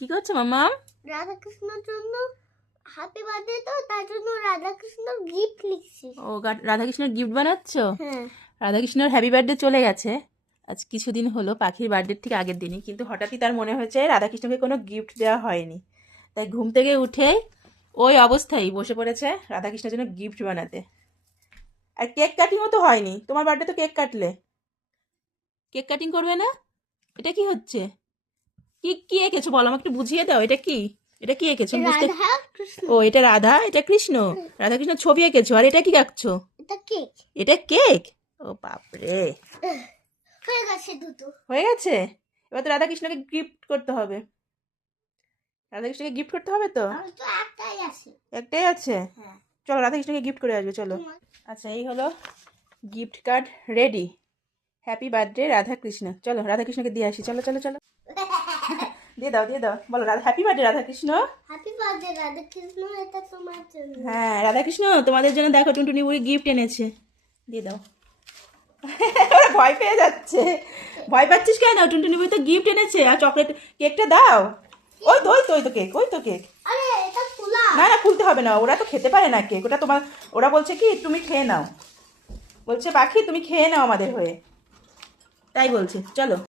কি করছো মামা? রাধা কৃষ্ণর জন্য হ্যাপি বার্থডে, তো তার জন্য রাধা কৃষ্ণর গিফট লিখছি। ও রাধাকৃষ্ণের গিফট বানাচ্ছো? হ্যাঁ, রাধাকৃষ্ণের হ্যাপি বার্থডে চলে গেছে, আজ কিছুদিন হলো, পাখির বার্থডে ঠিক আগের দিনই, কিন্তু হঠাৎই তার মনে হয়েছে রাধাকৃষ্ণকে কোনো গিফট দেওয়া হয়নি। তাই ঘুম থেকে উঠে ওই অবস্থায় বসে পড়েছে রাধাকৃষ্ণের জন্য গিফট বানাতে। আর কেক কাটিংও তো হয়নি, তোমার বার্থডে তো কেক কাটলে, কেক কাটিং করবে না? এটা কি হচ্ছে? কি কি এঁকেছো বলো, আমাকে একটু বুঝিয়ে দাও, এটা কি? এটা কি এঁকেছো আমি বুঝতে। রাধা কৃষ্ণ। ও এটা রাধা, এটা কৃষ্ণ। রাধাকৃষ্ণ ছবি এঁকেছো, আর এটা কি আঁকছো? এটা কেক এটা কেক? ও বাপরে, হয়ে গেছে দুটো। হয়ে গেছে। এবার তো রাধাকৃষ্ণকে গিফট করতে হবে, রাধাকৃষ্ণকে গিফট করতে হবে তো। আমি তো একটাই আছে। একটাই আছে, হ্যাঁ, চলো রাধাকৃষ্ণকে গিফট করে আসবে, চলো। তোমার আচ্ছা এই হলো gift card ready, happy birthday Radhakrishna. চলো রাধাকৃষ্ণকে দিয়ে আসি, চলো চলো চলো। দিয়ে দাও দিয়ে দাও, বলো happy birthday Radhakrishna. Happy birthday Radha Krishna, এটা তোমার জন্য। হ্যাঁ রাধাকৃষ্ণ, তোমাদের জন্য দেখো টুনটুনি বুড়ি গিফট এনেছে, দিয়ে দাও। ওরা ভয় পেয়ে যাচ্ছে। ভয় পাচ্ছিস কেন? টুনটুনি বুড়ি তো গিফট এনেছে, আর চকলেট, কেকটা দাও। ওই তো কেক, ওই তো কেক। আরে এটা খোলা। না না খুলতে হবে না, ওরা তো খেতে পারে না কেক, ওটা তোমার। ওরা বলছে কি তুমি খেয়ে নাও, বলছে পাখি তুমি খেয়ে নাও আমাদের হয়ে, তাই বলছে, চলো।